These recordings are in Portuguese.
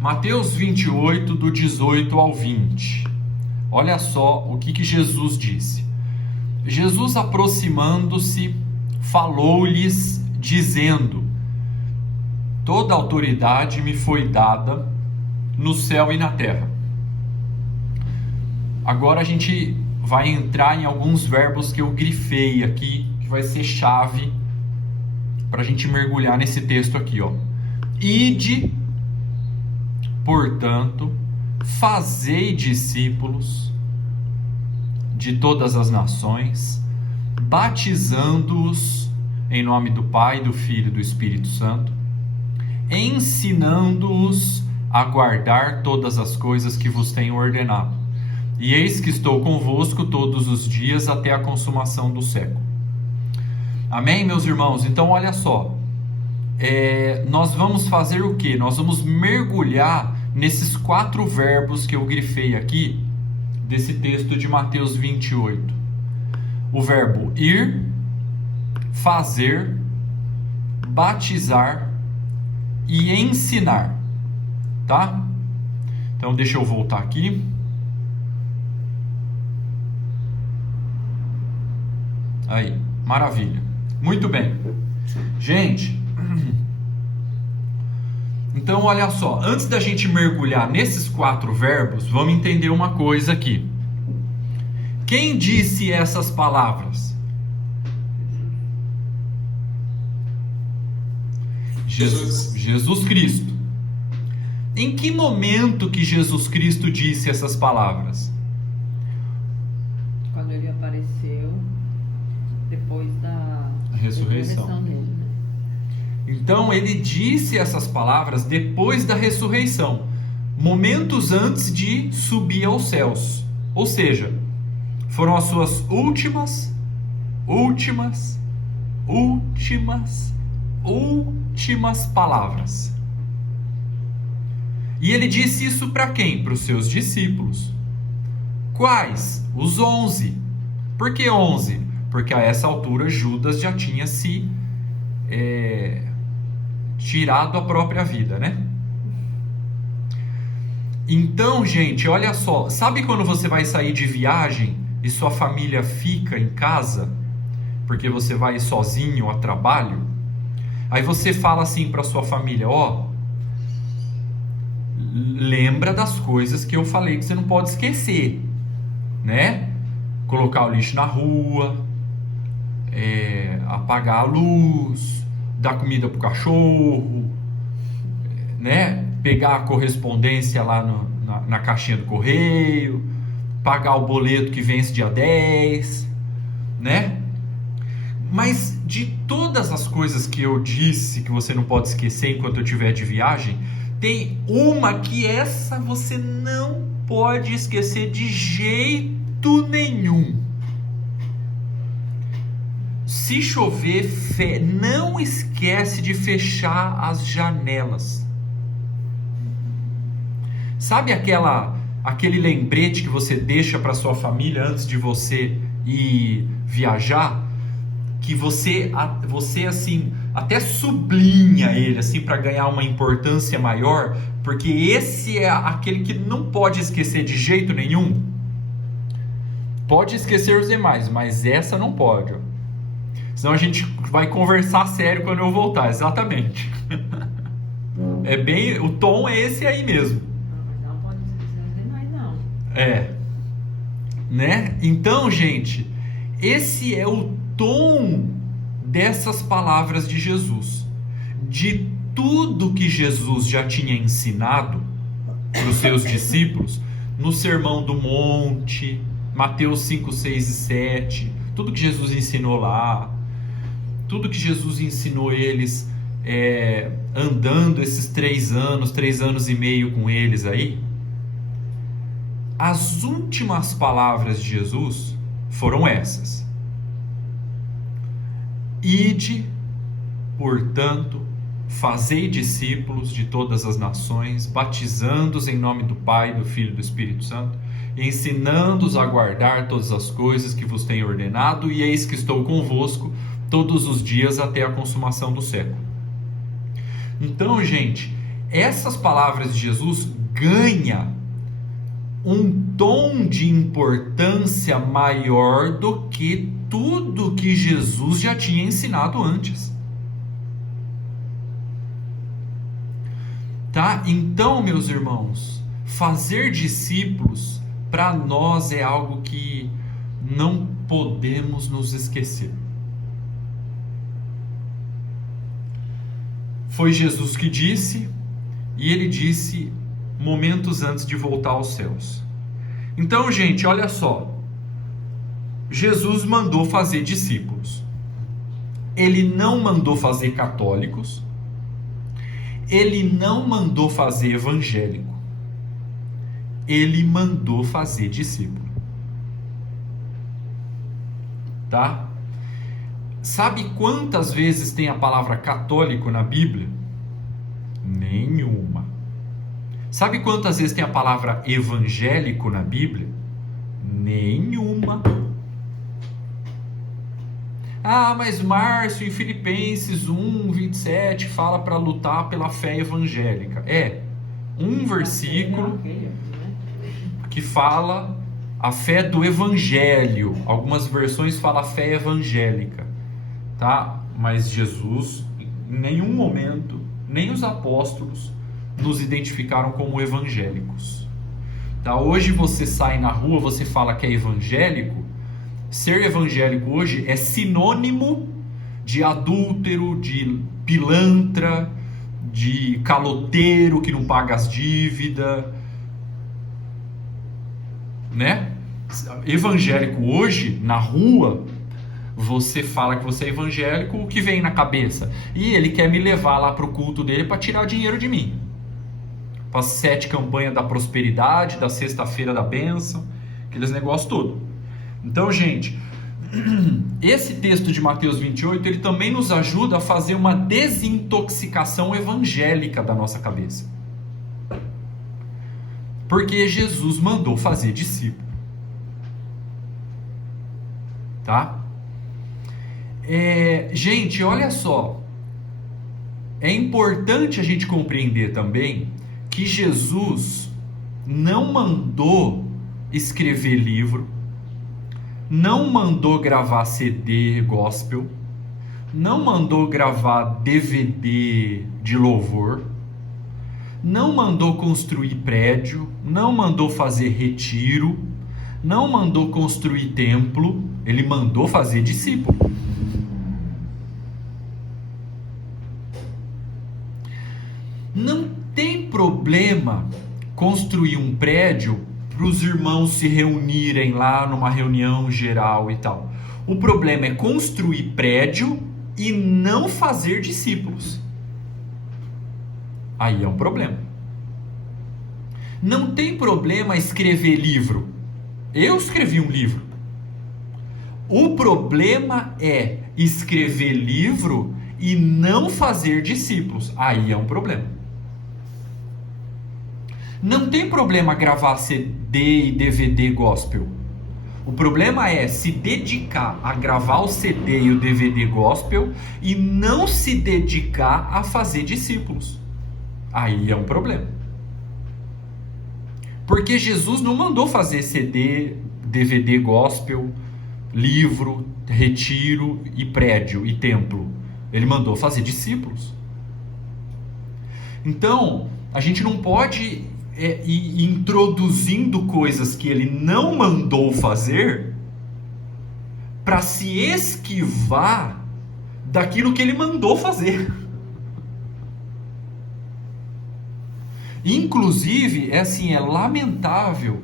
Mateus 28, do 18 ao 20. Olha só o que Jesus disse. Jesus, aproximando-se, falou-lhes, dizendo: toda autoridade me foi dada no céu e na terra. Agora a gente vai entrar em alguns verbos que eu grifei aqui, que vai ser chave para a gente mergulhar nesse texto aqui, ó. Ide, portanto, fazei discípulos de todas as nações, batizando-os em nome do Pai, do Filho e do Espírito Santo, ensinando-os a guardar todas as coisas que vos tenho ordenado. E eis que estou convosco todos os dias até a consumação do século. Amém, meus irmãos? Então, olha só. Nós vamos fazer o quê? Nós vamos mergulhar nesses 4 verbos que eu grifei aqui, desse texto de Mateus 28. O verbo ir, fazer, batizar e ensinar. Tá? Então, deixa eu voltar aqui. Aí, maravilha. Muito bem. Gente, então olha só, antes da gente mergulhar nesses 4 verbos, vamos entender uma coisa aqui. Quem disse essas palavras? Jesus Cristo. Em que momento que Jesus Cristo disse essas palavras? Quando ele apareceu depois da ressurreição dele, né? Então ele disse essas palavras depois da ressurreição, momentos antes de subir aos céus. Ou seja, foram as suas últimas palavras. E ele disse isso para quem? Para os seus discípulos. Quais? Os 11. Por que 11? Porque a essa altura Judas já tinha se tirado a própria vida, né? Então, gente, olha só. Sabe quando você vai sair de viagem e sua família fica em casa, porque você vai sozinho a trabalho? Aí você fala assim para sua família: ó, lembra das coisas que eu falei que você não pode esquecer, né? Colocar o lixo na rua, apagar a luz, dar comida pro cachorro, né? Pegar a correspondência lá na caixinha do correio, pagar o boleto que vence dia 10, né? Mas de todas as coisas que eu disse que você não pode esquecer enquanto eu estiver de viagem, tem uma que essa você não pode esquecer de jeito nenhum. Se chover, não esquece de fechar as janelas. Sabe aquele lembrete que você deixa para sua família antes de você ir viajar? Que você assim, até sublinha ele assim para ganhar uma importância maior, porque esse é aquele que não pode esquecer de jeito nenhum. Pode esquecer os demais, mas essa não pode, ó. Senão a gente vai conversar sério quando eu voltar, exatamente. O tom é esse aí mesmo. Não pode esquecer os demais, não. Né? Então, gente, esse é o tom dessas palavras de Jesus. De tudo que Jesus já tinha ensinado para os seus discípulos, no Sermão do Monte, Mateus 5, 6 e 7, tudo que Jesus ensinou lá, tudo que Jesus ensinou eles andando esses 3 anos e meio com eles aí, as últimas palavras de Jesus foram essas: ide, portanto, fazei discípulos de todas as nações, batizando-os em nome do Pai, do Filho e do Espírito Santo, ensinando-os a guardar todas as coisas que vos tenho ordenado, e eis que estou convosco todos os dias até a consumação do século. Então, gente, essas palavras de Jesus ganham um tom de importância maior do que tudo que Jesus já tinha ensinado antes. Tá? Então, meus irmãos, fazer discípulos para nós é algo que não podemos nos esquecer. Foi Jesus que disse, e ele disse momentos antes de voltar aos céus. Então, gente, olha só. Jesus mandou fazer discípulos. Ele não mandou fazer católicos. Ele não mandou fazer evangélico. Ele mandou fazer discípulo. Tá? Sabe quantas vezes tem a palavra católico na Bíblia? Nenhuma. Sabe quantas vezes tem a palavra evangélico na Bíblia? Nenhuma. Ah, mas Márcio, em Filipenses 1:27 fala para lutar pela fé evangélica. É um versículo que fala a fé do evangelho. Algumas versões falam a fé evangélica, tá? Mas Jesus, em nenhum momento, nem os apóstolos nos identificaram como evangélicos. Tá? Hoje você sai na rua, você fala que é evangélico. Ser evangélico hoje é sinônimo de adúltero, de pilantra, de caloteiro que não paga as dívidas, né? Evangélico hoje, na rua, você fala que você é evangélico, o que vem na cabeça? E ele quer me levar lá para o culto dele para tirar dinheiro de mim. Para as 7 campanhas da prosperidade, da sexta-feira da bênção, aqueles negócios todos. Então, gente, esse texto de Mateus 28, ele também nos ajuda a fazer uma desintoxicação evangélica da nossa cabeça. Porque Jesus mandou fazer discípulo. Tá? Gente, olha só. É importante a gente compreender também que Jesus não mandou escrever livro, não mandou gravar CD gospel, não mandou gravar DVD de louvor, não mandou construir prédio, não mandou fazer retiro, não mandou construir templo, ele mandou fazer discípulo. Não tem problema construir um prédio para os irmãos se reunirem lá numa reunião geral e tal. O problema é construir prédio e não fazer discípulos. Aí é um problema. Não tem problema escrever livro. Eu escrevi um livro. O problema é escrever livro e não fazer discípulos. Aí é um problema. Não tem problema gravar CD e DVD gospel. O problema é se dedicar a gravar o CD e o DVD gospel e não se dedicar a fazer discípulos. Aí é um problema. Porque Jesus não mandou fazer CD, DVD gospel, livro, retiro e prédio e templo. Ele mandou fazer discípulos. Então, a gente não pode ir introduzindo coisas que ele não mandou fazer para se esquivar daquilo que ele mandou fazer. Inclusive, é lamentável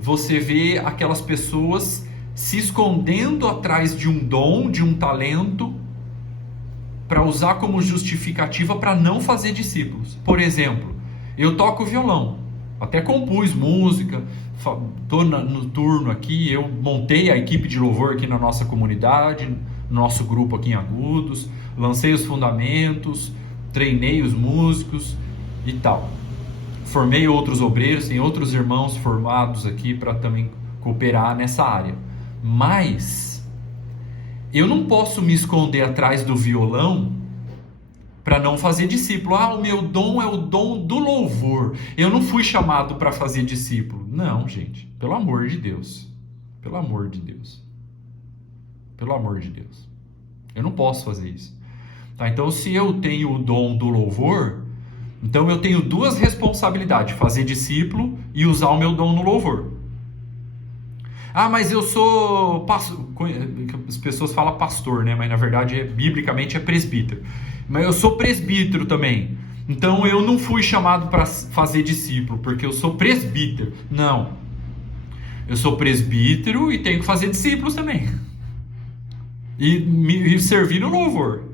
você ver aquelas pessoas se escondendo atrás de um dom, de um talento, para usar como justificativa para não fazer discípulos. Por exemplo, eu toco violão, até compus música, estou no turno aqui, eu montei a equipe de louvor aqui na nossa comunidade, no nosso grupo aqui em Agudos, lancei os fundamentos, treinei os músicos e tal. Formei outros obreiros, tem outros irmãos formados aqui para também cooperar nessa área. Mas eu não posso me esconder atrás do violão para não fazer discípulo. O meu dom é o dom do louvor. Eu não fui chamado para fazer discípulo. Não, gente, pelo amor de Deus. Pelo amor de Deus. Pelo amor de Deus. Eu não posso fazer isso. Tá? Então, se eu tenho o dom do louvor, então eu tenho duas responsabilidades: fazer discípulo e usar o meu dom no louvor. Mas eu sou pastor. As pessoas falam pastor, né? Mas na verdade, biblicamente é presbítero. Mas eu sou presbítero também. Então eu não fui chamado para fazer discípulo, porque eu sou presbítero. Não. Eu sou presbítero e tenho que fazer discípulos também. E servir no louvor.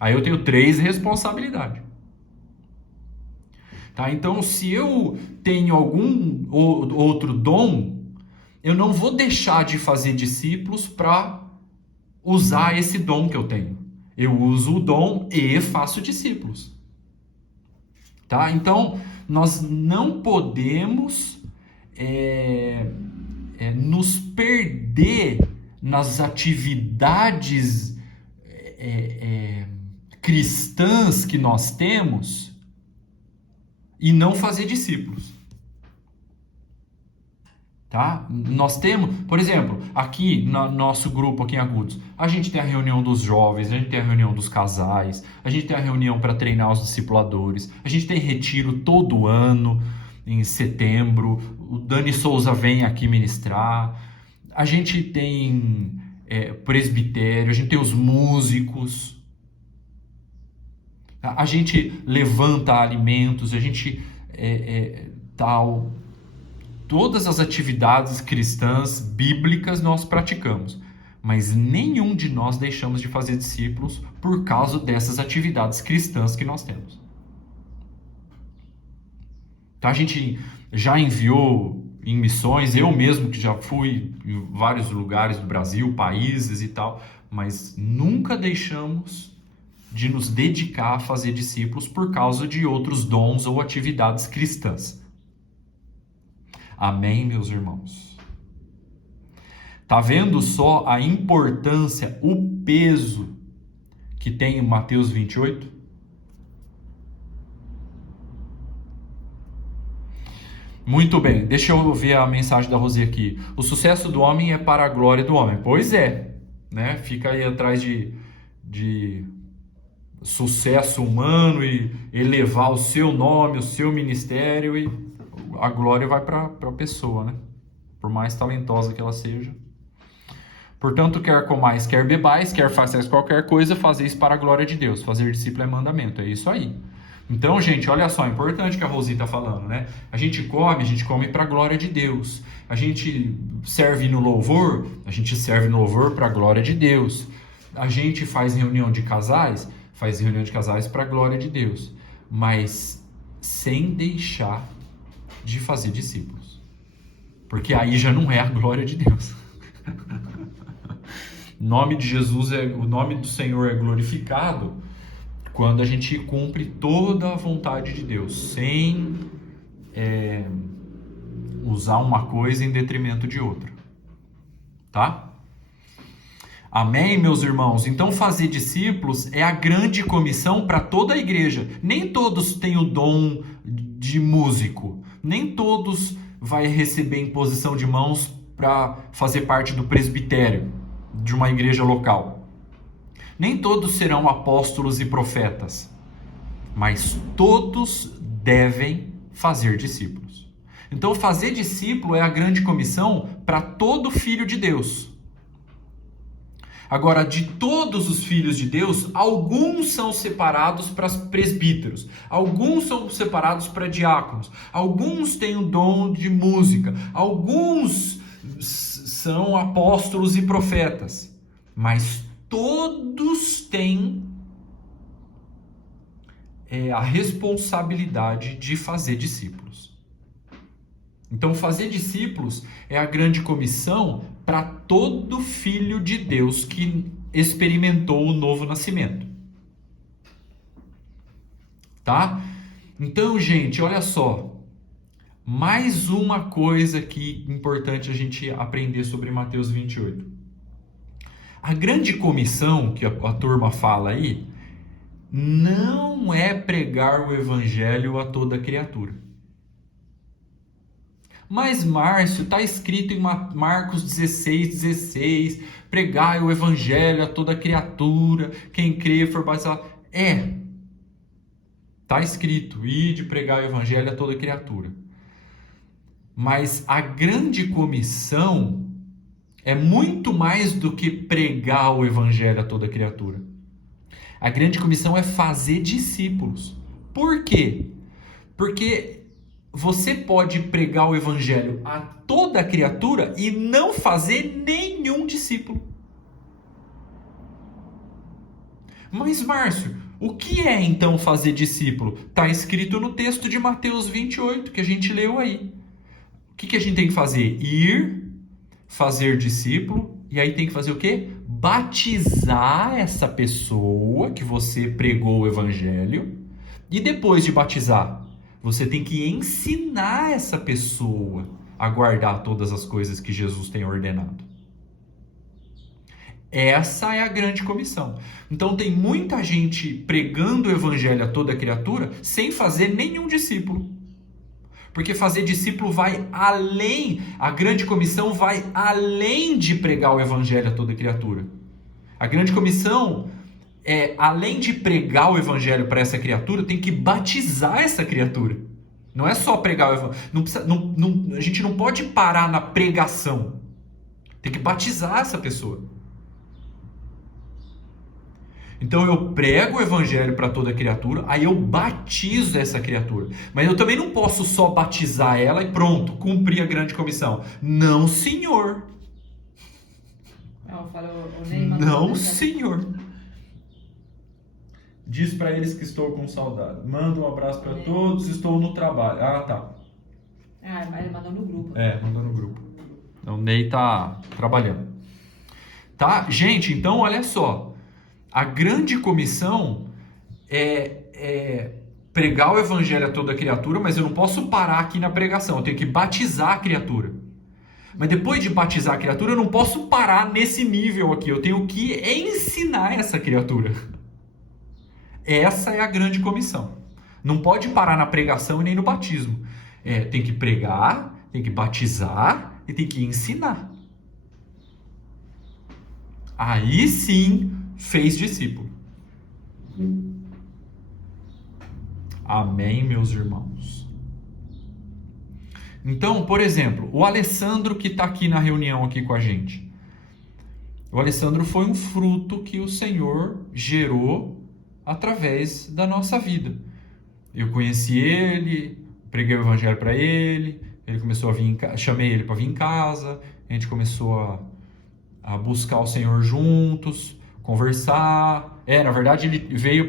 Aí eu tenho 3 responsabilidades. Tá? Então, se eu tenho algum outro dom, eu não vou deixar de fazer discípulos para usar esse dom que eu tenho. Eu uso o dom e faço discípulos. Tá? Então, nós não podemos nos perder nas atividades cristãs que nós temos e não fazer discípulos. Tá? Nós temos, por exemplo, aqui no nosso grupo aqui em Agudos, a gente tem a reunião dos jovens, a gente tem a reunião dos casais, a gente tem a reunião para treinar os discipuladores, a gente tem retiro todo ano, em setembro, o Dani Souza vem aqui ministrar, a gente tem presbitério, a gente tem os músicos, a gente levanta alimentos, a gente tal. Todas as atividades cristãs, bíblicas, nós praticamos. Mas nenhum de nós deixamos de fazer discípulos por causa dessas atividades cristãs que nós temos. Tá? A gente já enviou em missões, eu mesmo que já fui em vários lugares do Brasil, países e tal, mas nunca deixamos de nos dedicar a fazer discípulos por causa de outros dons ou atividades cristãs. Amém, meus irmãos? Tá vendo só a importância, o peso que tem em Mateus 28? Muito bem, deixa eu ver a mensagem da Rosi aqui. O sucesso do homem é para a glória do homem. Pois é, né? Fica aí atrás de sucesso humano e elevar o seu nome, o seu ministério, e a glória vai para a pessoa, né? Por mais talentosa que ela seja. Portanto, quer comais, quer bebais, quer façais qualquer coisa, fazeis para a glória de Deus. Fazer discípulo é mandamento, é isso aí. Então, gente, olha só, é importante que a Rosi está falando, né? A gente come para a glória de Deus. A gente serve no louvor para a glória de Deus. A gente faz reunião de casais para a glória de Deus. Mas sem deixar de fazer discípulos. Porque aí já não é a glória de Deus. O nome de Jesus, o nome do Senhor é glorificado quando a gente cumpre toda a vontade de Deus, sem usar uma coisa em detrimento de outra. Tá? Amém, meus irmãos? Então, fazer discípulos é a grande comissão para toda a igreja. Nem todos têm o dom de músico. Nem todos vai receber imposição de mãos para fazer parte do presbitério de uma igreja local. Nem todos serão apóstolos e profetas, mas todos devem fazer discípulos. Então, fazer discípulo é a grande comissão para todo filho de Deus. Agora, de todos os filhos de Deus, alguns são separados para presbíteros, alguns são separados para diáconos, alguns têm o dom de música, alguns são apóstolos e profetas, mas todos têm a responsabilidade de fazer discípulos. Então, fazer discípulos é a grande comissão para todo filho de Deus que experimentou o novo nascimento. Tá? Então, gente, olha só. Mais uma coisa aqui importante a gente aprender sobre Mateus 28. A grande comissão que a turma fala aí não é pregar o evangelho a toda criatura. Mas, Márcio, está escrito em Marcos 16:16, pregai o evangelho a toda criatura, quem crê for batizado. Está escrito, ide pregar o evangelho a toda criatura. Mas a grande comissão é muito mais do que pregar o evangelho a toda criatura. A grande comissão é fazer discípulos. Por quê? Porque você pode pregar o evangelho a toda criatura e não fazer nenhum discípulo. Mas, Márcio, o que é então fazer discípulo? Está escrito no texto de Mateus 28, que a gente leu aí. O que a gente tem que fazer? Ir, fazer discípulo, e aí tem que fazer o quê? Batizar essa pessoa que você pregou o evangelho, e depois de batizar, você tem que ensinar essa pessoa a guardar todas as coisas que Jesus tem ordenado. Essa é a grande comissão. Então tem muita gente pregando o evangelho a toda criatura sem fazer nenhum discípulo. Porque fazer discípulo vai além, a grande comissão vai além de pregar o evangelho a toda criatura. A grande comissão é, além de pregar o evangelho para essa criatura, tem que batizar essa criatura. Não é só pregar o evangelho. A gente não pode parar na pregação. Tem que batizar essa pessoa. Então eu prego o evangelho para toda criatura, aí eu batizo essa criatura. Mas eu também não posso só batizar ela e pronto, cumprir a grande comissão. Não, senhor. Não, senhor. Diz para eles que estou com saudade. Manda um abraço para todos, estou no trabalho. Ah, tá. Mas ele mandou no grupo. Mandou no grupo. Então o Ney tá trabalhando. Tá? Gente, então olha só. A grande comissão é pregar o evangelho a toda criatura, mas eu não posso parar aqui na pregação, eu tenho que batizar a criatura. Mas depois de batizar a criatura, eu não posso parar nesse nível aqui, eu tenho que ensinar essa criatura. Essa é a grande comissão. Não pode parar na pregação e nem no batismo. Tem que pregar, tem que batizar e tem que ensinar. Aí sim, fez discípulo. Amém, meus irmãos? Então, por exemplo, o Alessandro que está aqui na reunião aqui com a gente. O Alessandro foi um fruto que o Senhor gerou através da nossa vida. Eu conheci ele, preguei o evangelho para ele, ele começou a vir, chamei ele para vir em casa, a gente começou a buscar o Senhor juntos, conversar. Na verdade ele veio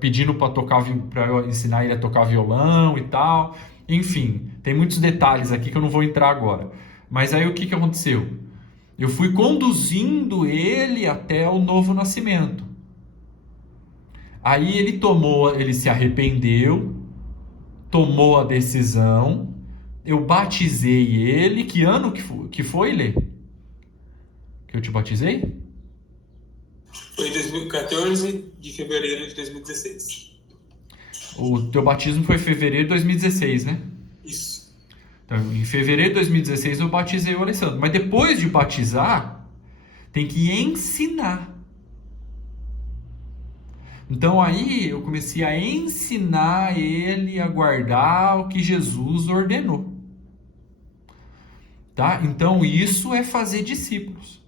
pedindo para tocar, para eu ensinar ele a tocar violão e tal. Enfim, tem muitos detalhes aqui que eu não vou entrar agora. Mas aí o que aconteceu? Eu fui conduzindo ele até o novo nascimento. Aí ele se arrependeu, tomou a decisão, eu batizei ele. Que ano que foi, Lê? Que eu te batizei? Foi em 2014 de fevereiro de 2016. O teu batismo foi em fevereiro de 2016, né? Isso. Então, em fevereiro de 2016 eu batizei o Alessandro. Mas depois de batizar, tem que ensinar. Então aí eu comecei a ensinar ele a guardar o que Jesus ordenou. Tá? Então isso é fazer discípulos.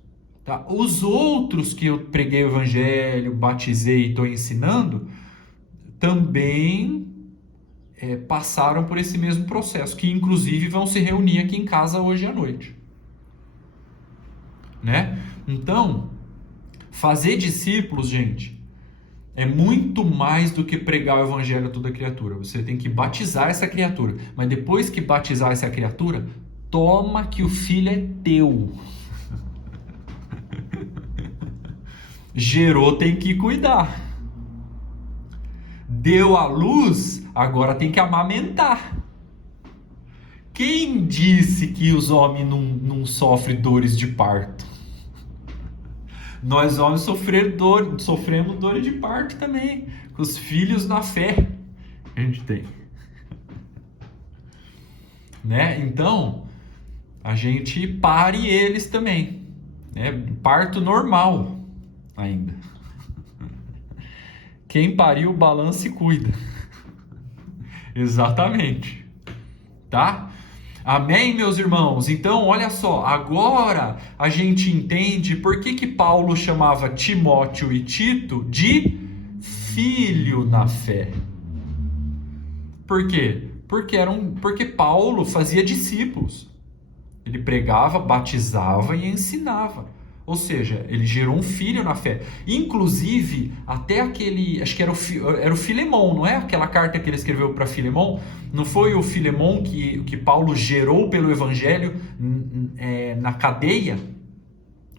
Tá? Os outros que eu preguei o evangelho, batizei e estou ensinando, também passaram por esse mesmo processo, que inclusive vão se reunir aqui em casa hoje à noite. Né? Então, fazer discípulos, gente, é muito mais do que pregar o evangelho a toda criatura. Você tem que batizar essa criatura. Mas depois que batizar essa criatura, toma que o filho é teu. Gerou, tem que cuidar. Deu à luz, agora tem que amamentar. Quem disse que os homens não sofrem dores de parto? Nós homens sofremos dor de parto também, com os filhos na fé que a gente tem. Né? Então, a gente pare eles também. Né? Parto normal ainda. Quem pariu, balança e cuida. Exatamente. Tá? Amém, meus irmãos? Então, olha só, agora a gente entende por que Paulo chamava Timóteo e Tito de filho na fé. Por quê? Porque Paulo fazia discípulos. Ele pregava, batizava e ensinava. Ou seja, ele gerou um filho na fé. Inclusive, até aquele, acho que era o Filemão, não é? Aquela carta que ele escreveu para Filemão. Não foi o Filemão que Paulo gerou pelo evangelho na cadeia,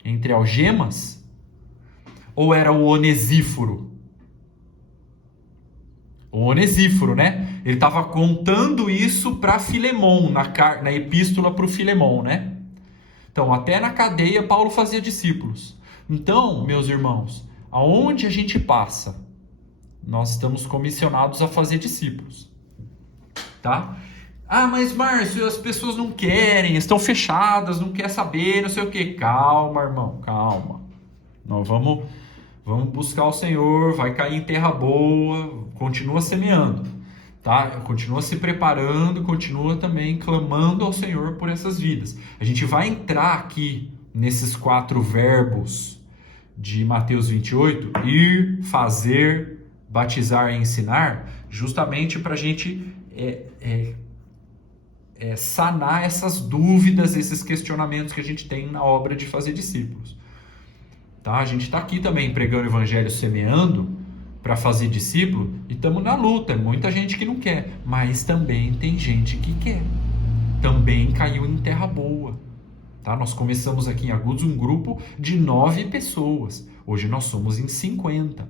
entre algemas? Ou era o Onesíforo? O Onesíforo, né? Ele estava contando isso para Filemão, na epístola para o Filemão, né? Então, até na cadeia, Paulo fazia discípulos. Então, meus irmãos, aonde a gente passa, nós estamos comissionados a fazer discípulos. Tá? Ah, mas Márcio, as pessoas não querem, estão fechadas, não querem saber, não sei o quê. Calma, irmão, calma. Nós vamos buscar o Senhor, vai cair em terra boa, continua semeando. Tá? Continua se preparando, continua também clamando ao Senhor por essas vidas. A gente vai entrar aqui nesses 4 verbos de Mateus 28, ir, fazer, batizar e ensinar, justamente para a gente sanar essas dúvidas, esses questionamentos que a gente tem na obra de fazer discípulos. Tá? A gente está aqui também pregando o evangelho, semeando, para fazer discípulo, e estamos na luta. É muita gente que não quer, mas também tem gente que quer. Também caiu em terra boa. Tá? Nós começamos aqui em Agudos um grupo de 9 pessoas. Hoje nós somos em 50.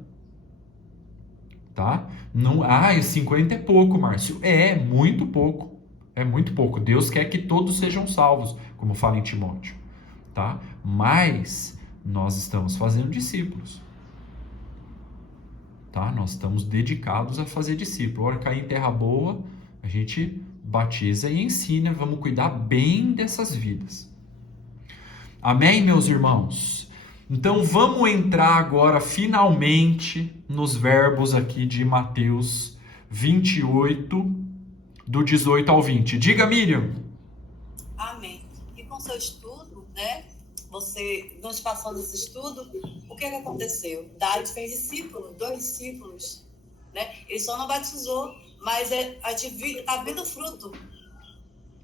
Tá? Não, 50 é pouco, Márcio. É muito pouco. É muito pouco. Deus quer que todos sejam salvos, como fala em Timóteo. Tá? Mas nós estamos fazendo discípulos. Tá? Nós estamos dedicados a fazer discípulo. Hora cair em terra boa, a gente batiza e ensina. Vamos cuidar bem dessas vidas. Amém, meus irmãos? Então vamos entrar agora finalmente nos verbos aqui de Mateus 28, do 18 ao 20. Diga, Miriam. Amém. E com seu estudo, né? Você, nos passando esse estudo, o que aconteceu? Dário fez discípulos, 2 discípulos, né? Ele só não batizou, mas a gente está vendo o fruto.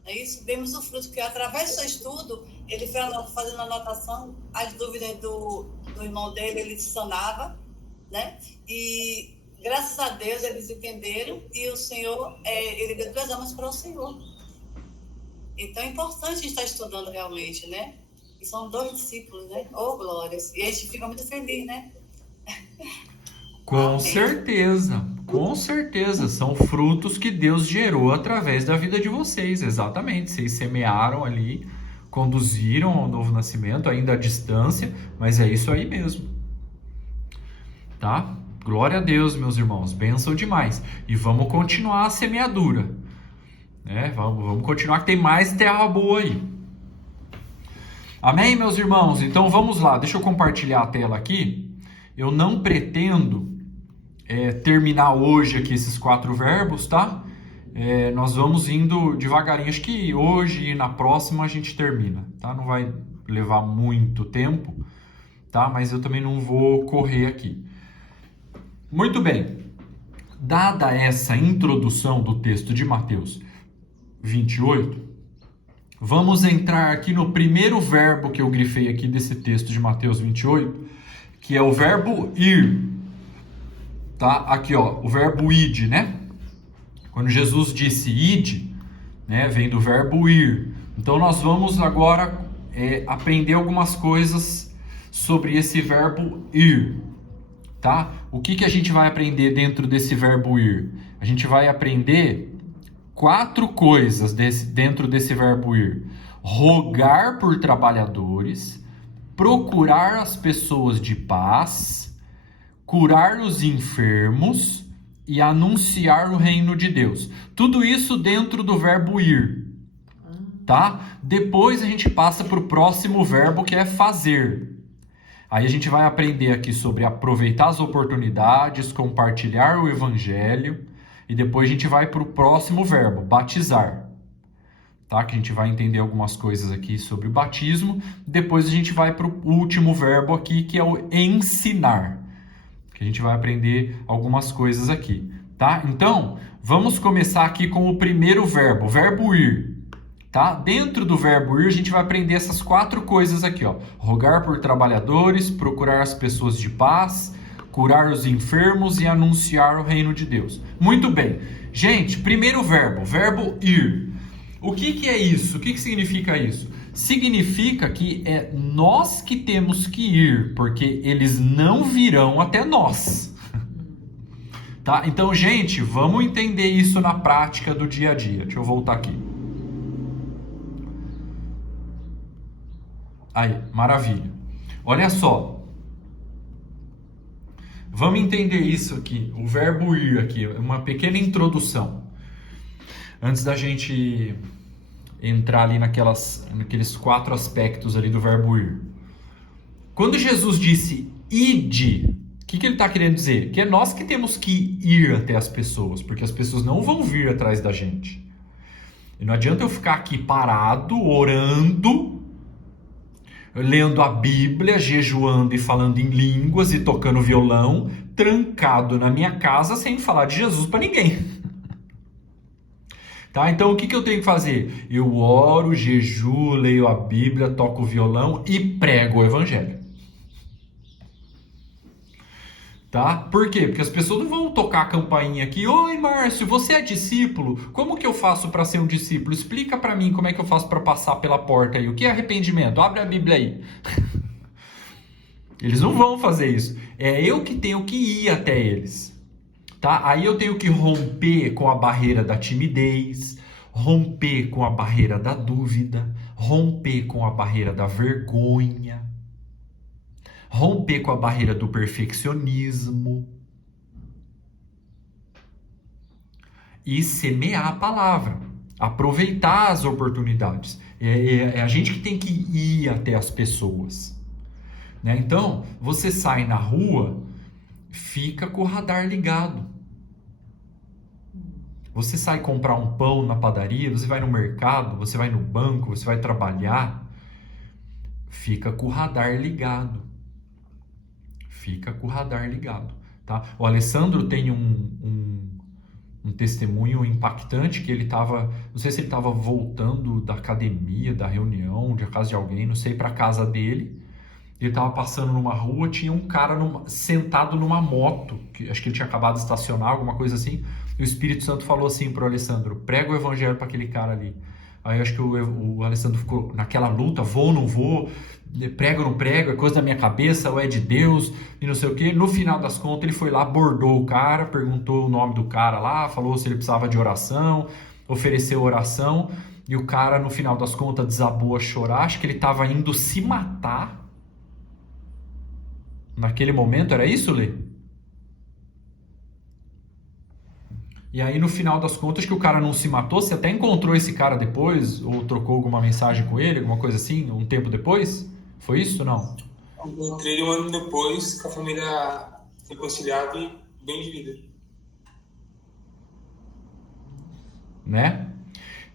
É isso? Vemos o fruto, que através do seu estudo, ele foi fazendo anotação, as dúvidas do irmão dele, ele sanava, né? E graças a Deus eles entenderam, e o Senhor, ele deu 2 almas para o Senhor. Então é importante a gente estar estudando realmente, né? E são 2 discípulos, né? Oh, glórias. E a gente fica muito feliz, né? Com certeza, com certeza. São frutos que Deus gerou através da vida de vocês, exatamente. Vocês semearam ali, conduziram ao novo nascimento, ainda à distância, mas é isso aí mesmo. Tá? Glória a Deus, meus irmãos. Bênção demais. E vamos continuar a semeadura. Né? Vamos continuar, que tem mais terra boa aí. Amém, meus irmãos? Então vamos lá, deixa eu compartilhar a tela aqui. Eu não pretendo terminar hoje aqui esses 4 verbos, tá? Nós vamos indo devagarinho, acho que hoje e na próxima a gente termina, tá? Não vai levar muito tempo, tá? Mas eu também não vou correr aqui. Muito bem, dada essa introdução do texto de Mateus 28, vamos entrar aqui no primeiro verbo que eu grifei aqui desse texto de Mateus 28, que é o verbo ir. Tá? Aqui, ó, o verbo id, né? Quando Jesus disse id, né, vem do verbo ir. Então nós vamos agora aprender algumas coisas sobre esse verbo ir. Tá? O que a gente vai aprender dentro desse verbo ir? A gente vai aprender 4 coisas dentro desse verbo ir. Rogar por trabalhadores, procurar as pessoas de paz, curar os enfermos e anunciar o reino de Deus. Tudo isso dentro do verbo ir, tá? Depois a gente passa para o próximo verbo, que é fazer. Aí a gente vai aprender aqui sobre aproveitar as oportunidades, compartilhar o evangelho, e depois a gente vai para o próximo verbo, batizar. Tá? Que a gente vai entender algumas coisas aqui sobre o batismo. Depois a gente vai para o último verbo aqui, que é o ensinar. Que a gente vai aprender algumas coisas aqui, tá? Então, vamos começar aqui com o primeiro verbo, o verbo ir, tá? Dentro do verbo ir, a gente vai aprender essas 4 coisas aqui, ó. Rogar por trabalhadores, procurar as pessoas de paz, curar os enfermos e anunciar o reino de Deus. Muito bem. Gente, primeiro verbo, verbo ir. O que é isso? O que significa isso? Significa que é nós que temos que ir, porque eles não virão até nós. Tá? Então, gente, vamos entender isso na prática do dia a dia. Deixa eu voltar aqui. Aí, maravilha. Olha só. Vamos entender isso aqui, o verbo ir aqui, uma pequena introdução. Antes da gente entrar ali naqueles 4 aspectos ali do verbo ir. Quando Jesus disse ide, o que ele está querendo dizer? Que é nós que temos que ir até as pessoas, porque as pessoas não vão vir atrás da gente. E não adianta eu ficar aqui parado, orando, lendo a Bíblia, jejuando e falando em línguas e tocando violão, trancado na minha casa sem falar de Jesus para ninguém. Tá? Então o que eu tenho que fazer? Eu oro, jejuo, leio a Bíblia, toco o violão e prego o evangelho. Tá? Por quê? Porque as pessoas não vão tocar a campainha aqui. Oi, Márcio, você é discípulo? Como que eu faço para ser um discípulo? Explica para mim como é que eu faço para passar pela porta aí. O que é arrependimento? Abre a Bíblia aí. Eles não vão fazer isso. É eu que tenho que ir até eles. Tá? Aí eu tenho que romper com a barreira da timidez, romper com a barreira da dúvida, romper com a barreira da vergonha, romper com a barreira do perfeccionismo e semear a palavra, aproveitar as oportunidades. É a gente que tem que ir até as pessoas, né? Então, você sai na rua, fica com o radar ligado. Você sai comprar um pão na padaria, você vai no mercado, você vai no banco, você vai trabalhar, fica com o radar ligado. Fica com o radar ligado, tá? O Alessandro tem um testemunho impactante que ele estava, não sei se ele estava voltando da academia, da reunião, de casa de alguém, não sei, para casa dele. Ele estava passando numa rua, tinha um cara sentado numa moto, que acho que ele tinha acabado de estacionar, alguma coisa assim, e o Espírito Santo falou assim para o Alessandro: prega o evangelho para aquele cara ali. Aí acho que o Alessandro ficou naquela luta, vou ou não vou, prego ou não prego, é coisa da minha cabeça, ou é de Deus, e não sei o que. No final das contas ele foi lá, abordou o cara, perguntou o nome do cara lá, falou se ele precisava de oração, ofereceu oração, e o cara no final das contas desabou a chorar, acho que ele estava indo se matar. Naquele momento, era isso, Lê? E aí, no final das contas, que o cara não se matou, você até encontrou esse cara depois, ou trocou alguma mensagem com ele, alguma coisa assim, um tempo depois? Foi isso ou não? Encontrei 1 ano depois, com a família reconciliada e bem de vida. Né?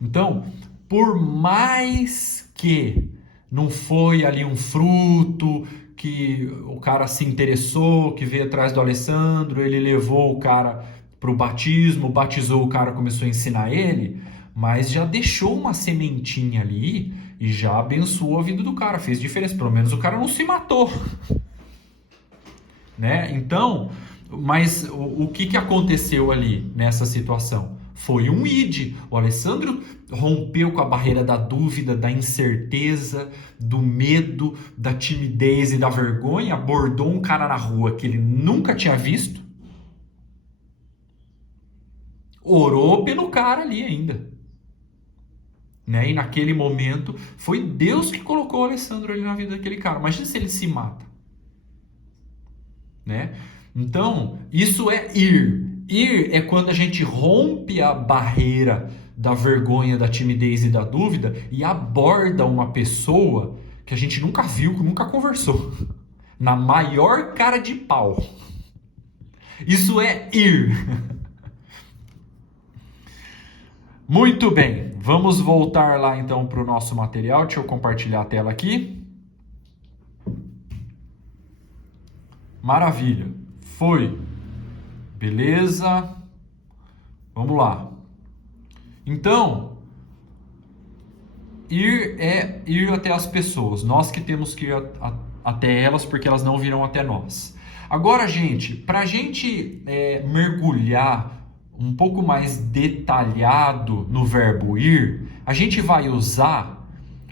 Então, por mais que não foi ali um fruto, que o cara se interessou, que veio atrás do Alessandro, ele levou o cara para o batismo, batizou o cara, começou a ensinar ele, mas já deixou uma sementinha ali e já abençoou a vida do cara, fez diferença, pelo menos o cara não se matou, né? Então, mas o que aconteceu ali nessa situação? Foi um id. O Alessandro rompeu com a barreira da dúvida, da incerteza, do medo, da timidez e da vergonha, abordou um cara na rua que ele nunca tinha visto, orou pelo cara ali ainda. né? E naquele momento foi Deus que colocou o Alessandro ali na vida daquele cara. Imagina se ele se mata, né? Então, isso é ir. Ir é quando a gente rompe a barreira da vergonha, da timidez e da dúvida e aborda uma pessoa que a gente nunca viu, que nunca conversou, na maior cara de pau. Isso é ir. Muito bem, vamos voltar lá então para o nosso material. Deixa eu compartilhar a tela aqui. Maravilha, foi. Beleza, vamos lá. Então, ir é ir até as pessoas. Nós que temos que ir até elas porque elas não virão até nós. Agora, gente, para a gente mergulhar um pouco mais detalhado no verbo ir, a gente vai usar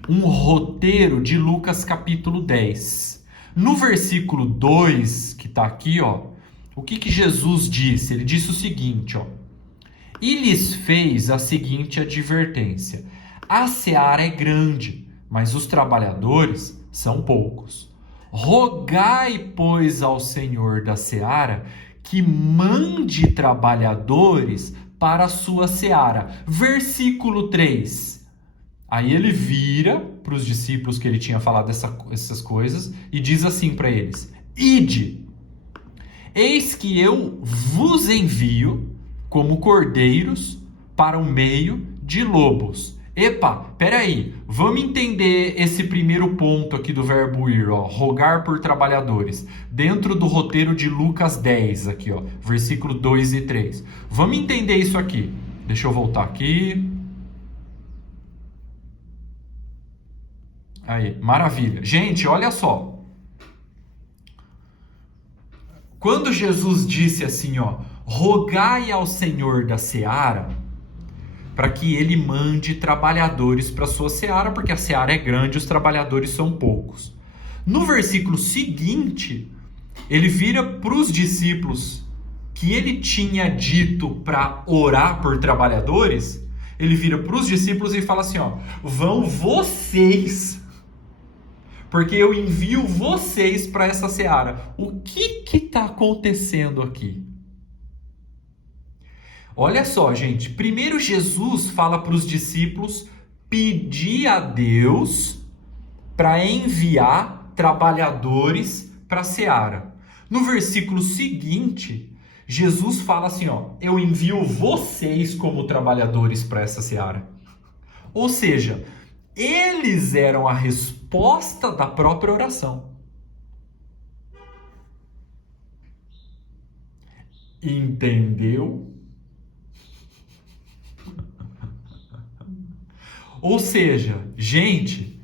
um roteiro de Lucas capítulo 10. No versículo 2, que está aqui, ó, o que Jesus disse? Ele disse o seguinte, ó: e lhes fez a seguinte advertência: a seara é grande, mas os trabalhadores são poucos. Rogai, pois, ao Senhor da seara que mande trabalhadores para a sua seara. Versículo 3. Aí ele vira para os discípulos que ele tinha falado essas coisas e diz assim para eles: ide, eis que eu vos envio como cordeiros para o meio de lobos. Epa, peraí, vamos entender esse primeiro ponto aqui do verbo ir, ó, rogar por trabalhadores, dentro do roteiro de Lucas 10, aqui, ó, versículo 2 e 3. Vamos entender isso aqui. Deixa eu voltar aqui. Aí, maravilha. Gente, olha só. Quando Jesus disse assim, ó, rogai ao Senhor da seara para que ele mande trabalhadores para a sua seara, porque a seara é grande, os trabalhadores são poucos. No versículo seguinte, ele vira para os discípulos que ele tinha dito para orar por trabalhadores, ele vira para os discípulos e fala assim, ó, vão vocês, porque eu envio vocês para essa seara. O que está acontecendo aqui? Olha só, gente. Primeiro Jesus fala para os discípulos pedir a Deus para enviar trabalhadores para a seara. No versículo seguinte, Jesus fala assim, ó, eu envio vocês como trabalhadores para essa seara. Ou seja, eles eram a resposta da própria oração. Entendeu? Ou seja, gente,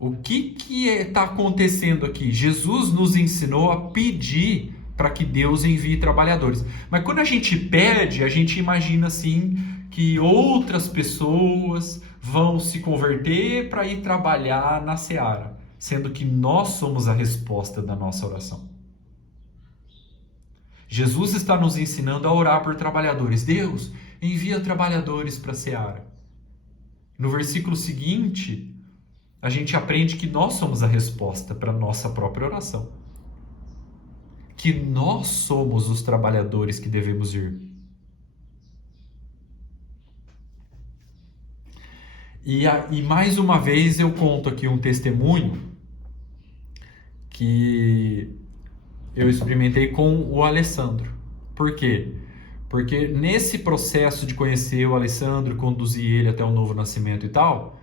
o que está acontecendo aqui? Jesus nos ensinou a pedir para que Deus envie trabalhadores. Mas quando a gente pede, a gente imagina assim que outras pessoas vão se converter para ir trabalhar na seara, sendo que nós somos a resposta da nossa oração. Jesus está nos ensinando a orar por trabalhadores. Deus, envia trabalhadores para a seara. No versículo seguinte, a gente aprende que nós somos a resposta para a nossa própria oração. Que nós somos os trabalhadores que devemos ir. E mais uma vez eu conto aqui um testemunho que eu experimentei com o Alessandro. Por quê? Porque nesse processo de conhecer o Alessandro, conduzir ele até o novo nascimento e tal,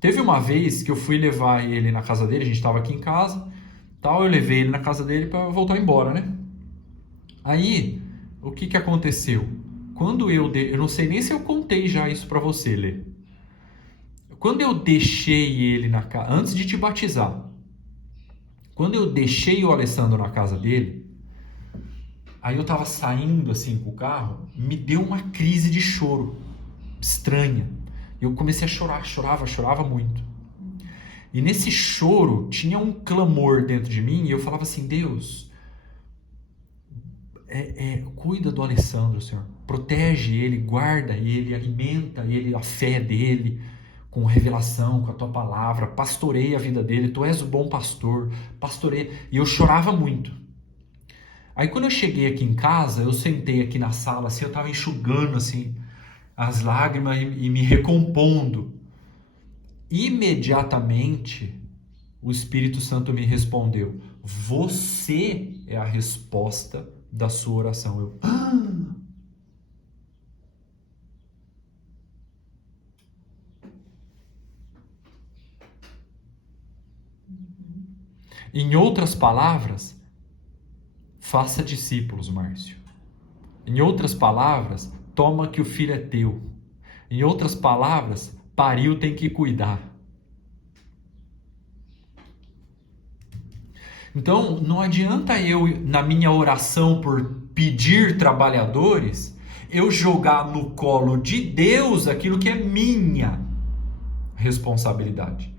teve uma vez que eu fui levar ele na casa dele, a gente estava aqui em casa, tal, eu levei ele na casa dele para voltar embora, né? Aí, o que aconteceu? Quando eu não sei nem se eu contei já isso para você, Lê. Quando eu deixei ele na casa, antes de te batizar, quando eu deixei o Alessandro na casa dele, aí eu tava saindo assim com o carro, me deu uma crise de choro estranha. Eu comecei a chorar, chorava muito. E nesse choro tinha um clamor dentro de mim e eu falava assim, Deus, cuida do Alessandro, Senhor. Protege ele, guarda ele, alimenta ele, a fé dele, com revelação, com a tua palavra, pastorei a vida dele, tu és o bom pastor, pastorei. E eu chorava muito. Aí quando eu cheguei aqui em casa, eu sentei aqui na sala, assim, eu estava enxugando assim, as lágrimas e me recompondo. Imediatamente, o Espírito Santo me respondeu: você é a resposta da sua oração. Eu... Em outras palavras, faça discípulos, Márcio. Em outras palavras, toma que o filho é teu. Em outras palavras, pariu tem que cuidar. Então, não adianta eu, na minha oração por pedir trabalhadores, eu jogar no colo de Deus aquilo que é minha responsabilidade.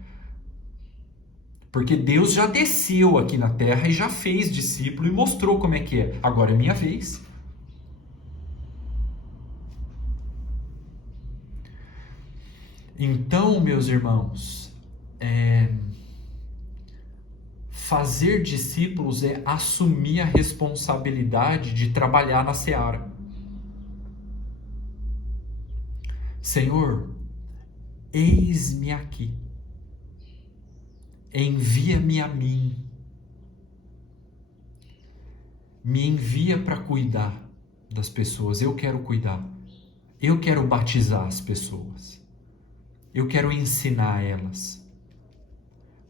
Porque Deus já desceu aqui na terra e já fez discípulo e mostrou como é que é. Agora é minha vez. Então, meus irmãos, fazer discípulos é assumir a responsabilidade de trabalhar na seara. Senhor, eis-me aqui. Envia-me a mim. Me envia para cuidar das pessoas. Eu quero cuidar. Eu quero batizar as pessoas. Eu quero ensinar elas.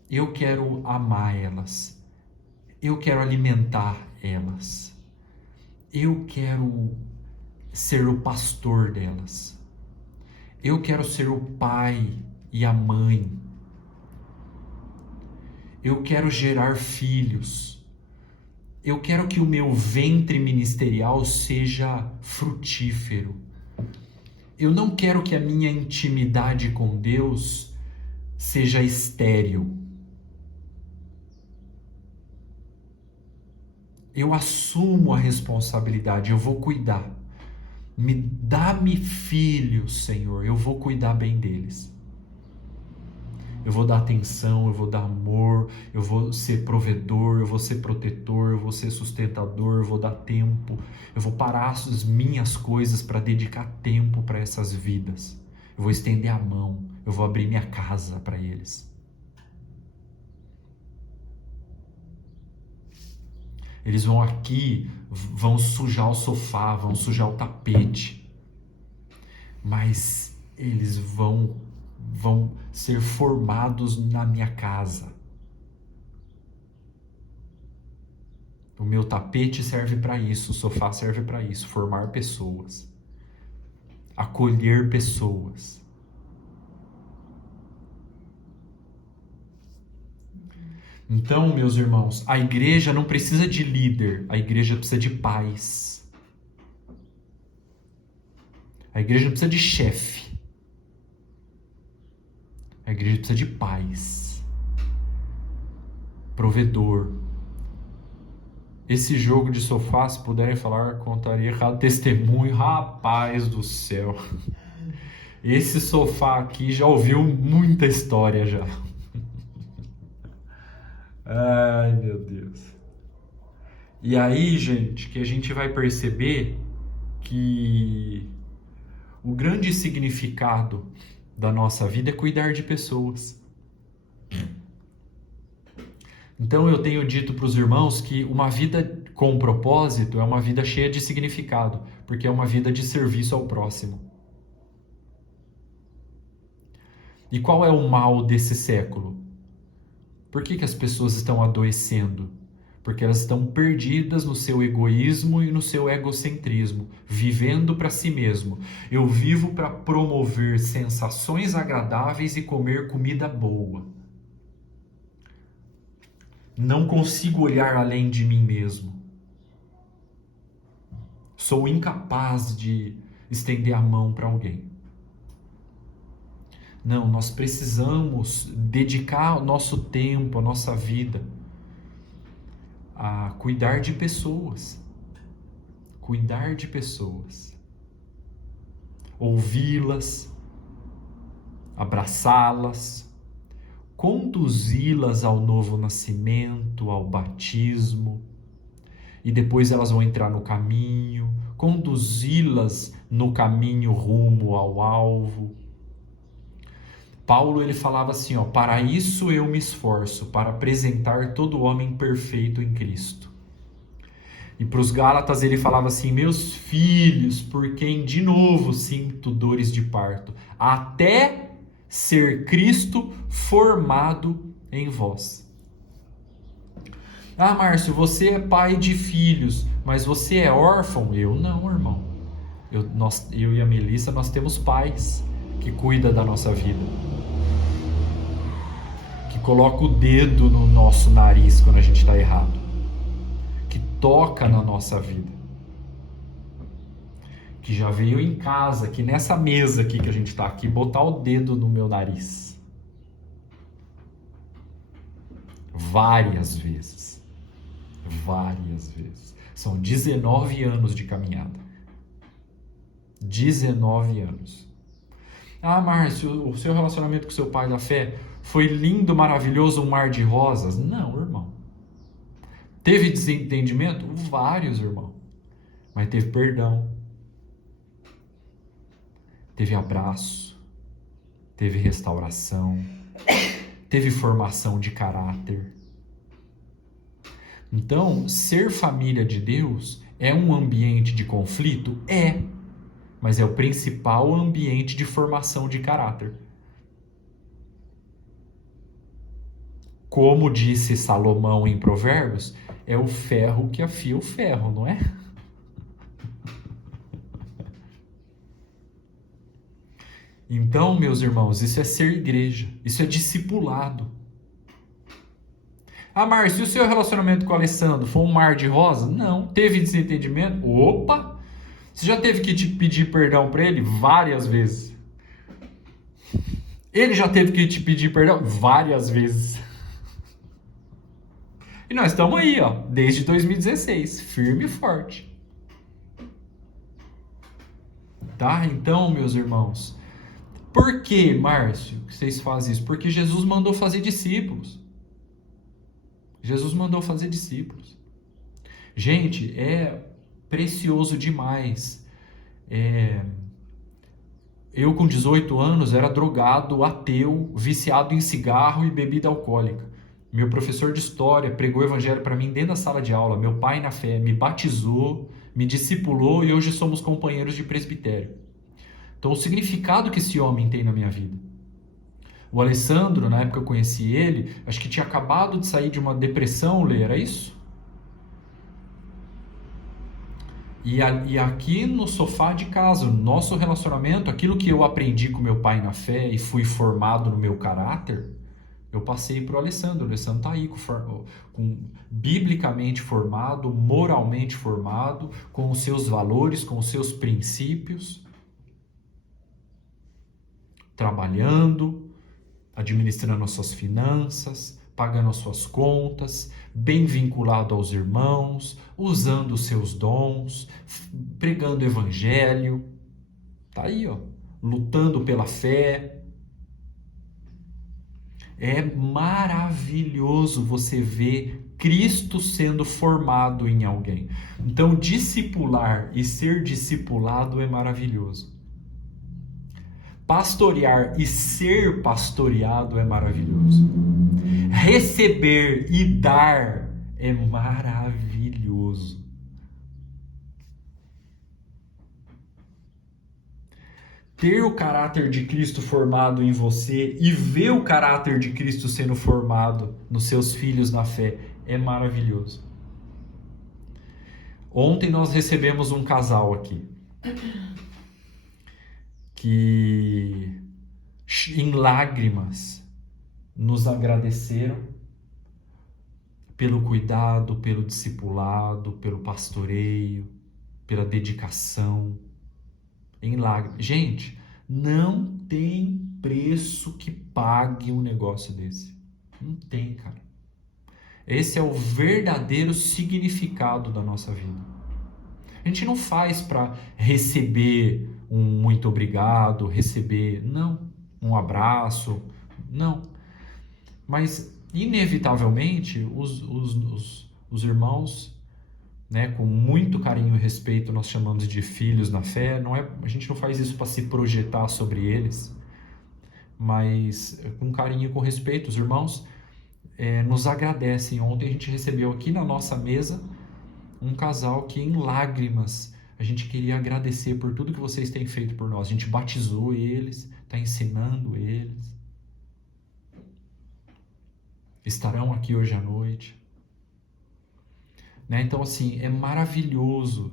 Eu quero amar elas. Eu quero alimentar elas. Eu quero ser o pastor delas. Eu quero ser o pai e a mãe. Eu quero gerar filhos. Eu quero que o meu ventre ministerial seja frutífero. Eu não quero que a minha intimidade com Deus seja estéril. Eu assumo a responsabilidade, eu vou cuidar. Dá-me filhos, Senhor, eu vou cuidar bem deles. Eu vou dar atenção, eu vou dar amor, eu vou ser provedor, eu vou ser protetor, eu vou ser sustentador, eu vou dar tempo, eu vou parar as minhas coisas para dedicar tempo para essas vidas. Eu vou estender a mão, eu vou abrir minha casa para eles. Eles vão aqui, vão sujar o sofá, vão sujar o tapete, mas eles vão ser formados na minha casa. O meu tapete serve para isso, o sofá serve para isso, formar pessoas, acolher pessoas. Então, meus irmãos, a igreja não precisa de líder, a igreja precisa de paz. A igreja não precisa de chefe. A igreja precisa de paz. Provedor. Esse jogo de sofá, se puderem falar, contaria cada testemunho. Rapaz do céu. Esse sofá aqui já ouviu muita história já. Ai, meu Deus. E aí, gente, que a gente vai perceber que o grande significado da nossa vida é cuidar de pessoas. Então eu tenho dito para os irmãos que uma vida com propósito é uma vida cheia de significado, porque é uma vida de serviço ao próximo. E qual é o mal desse século? Por que as pessoas estão adoecendo? Porque elas estão perdidas no seu egoísmo e no seu egocentrismo, vivendo para si mesmo. Eu vivo para promover sensações agradáveis e comer comida boa. Não consigo olhar além de mim mesmo. Sou incapaz de estender a mão para alguém. Não, nós precisamos dedicar o nosso tempo, a nossa vida a cuidar de pessoas. Cuidar de pessoas. Ouvi-las, abraçá-las, conduzi-las ao novo nascimento, ao batismo, e depois elas vão entrar no caminho, conduzi-las no caminho rumo ao alvo. Paulo, ele falava assim, para isso eu me esforço, para apresentar todo homem perfeito em Cristo. E para os Gálatas ele falava assim, meus filhos, por quem de novo sinto dores de parto, até ser Cristo formado em vós. Ah, Márcio, você é pai de filhos, mas você é órfão? Eu não, irmão. Eu e a Melissa, nós temos pais que cuidam da nossa vida. Que coloca o dedo no nosso nariz quando a gente está errado. Que toca na nossa vida. Que já veio em casa, que nessa mesa aqui que a gente está aqui, botar o dedo no meu nariz. Várias vezes. Várias vezes. São 19 anos de caminhada. 19 anos. Ah, Márcio, o seu relacionamento com seu pai da fé foi lindo, maravilhoso, um mar de rosas? Não, irmão. Teve desentendimento? Vários, irmão. Mas teve perdão. Teve abraço. Teve restauração. Teve formação de caráter. Então, ser família de Deus é um ambiente de conflito? É. Mas é o principal ambiente de formação de caráter. Como disse Salomão em Provérbios, é o ferro que afia o ferro, não é? Então, meus irmãos, isso é ser igreja, isso é discipulado. Ah, Márcio, e o seu relacionamento com o Alessandro foi um mar de rosa? Não. Teve desentendimento? Opa! Você já teve que te pedir perdão para ele? Várias vezes. Ele já teve que te pedir perdão? Várias vezes. E nós estamos aí, desde 2016, firme e forte. Tá? Então, meus irmãos, por que, Márcio, que vocês fazem isso? Porque Jesus mandou fazer discípulos. Jesus mandou fazer discípulos. Gente, é precioso demais. Eu com 18 anos era drogado, ateu, viciado em cigarro e bebida alcoólica. Meu professor de história pregou o evangelho para mim dentro da sala de aula. Meu pai na fé me batizou, me discipulou e hoje somos companheiros de presbitério. Então o significado que esse homem tem na minha vida. O Alessandro, na época que eu conheci ele, acho que tinha acabado de sair de uma depressão, Lê, era isso? E aqui no sofá de casa, no nosso relacionamento, aquilo que eu aprendi com meu pai na fé e fui formado no meu caráter, eu passei para o Alessandro. O Alessandro está aí, biblicamente formado, moralmente formado, com os seus valores, com os seus princípios, trabalhando, administrando as suas finanças, pagando as suas contas, bem vinculado aos irmãos, usando os seus dons, pregando o evangelho. Tá aí, lutando pela fé. É maravilhoso você ver Cristo sendo formado em alguém. Então, discipular e ser discipulado é maravilhoso. Pastorear e ser pastoreado é maravilhoso. Receber e dar é maravilhoso. Ter o caráter de Cristo formado em você e ver o caráter de Cristo sendo formado nos seus filhos na fé é maravilhoso. Ontem nós recebemos um casal aqui que em lágrimas nos agradeceram pelo cuidado, pelo discipulado, pelo pastoreio, pela dedicação, em lágrimas. Gente, não tem preço que pague um negócio desse. Não tem, cara. Esse é o verdadeiro significado da nossa vida. A gente não faz para receber um muito obrigado, receber... Não. um abraço, não. Mas, inevitavelmente, os irmãos, né, com muito carinho e respeito, nós chamamos de filhos na fé, a gente não faz isso para se projetar sobre eles, mas com carinho e com respeito, os irmãos nos agradecem. Ontem a gente recebeu aqui na nossa mesa um casal que em lágrimas a gente queria agradecer por tudo que vocês têm feito por nós. A gente batizou eles, está ensinando eles. Estarão aqui hoje à noite. Né? Então, assim, é maravilhoso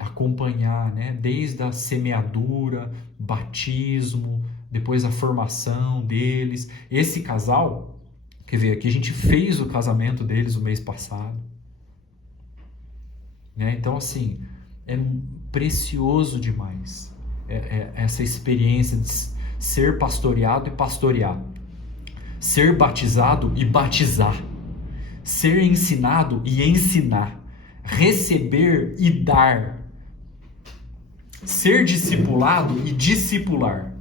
acompanhar, né? Desde a semeadura, batismo, depois a formação deles. Esse casal, quer ver, aqui a gente fez o casamento deles o mês passado. Né? Então, assim, é precioso demais essa experiência de ser pastoreado e pastorear. Ser batizado e batizar. Ser ensinado e ensinar, receber e dar, ser discipulado e discipular.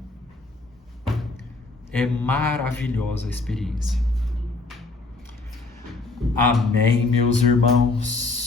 É maravilhosa a experiência. Amém, meus irmãos.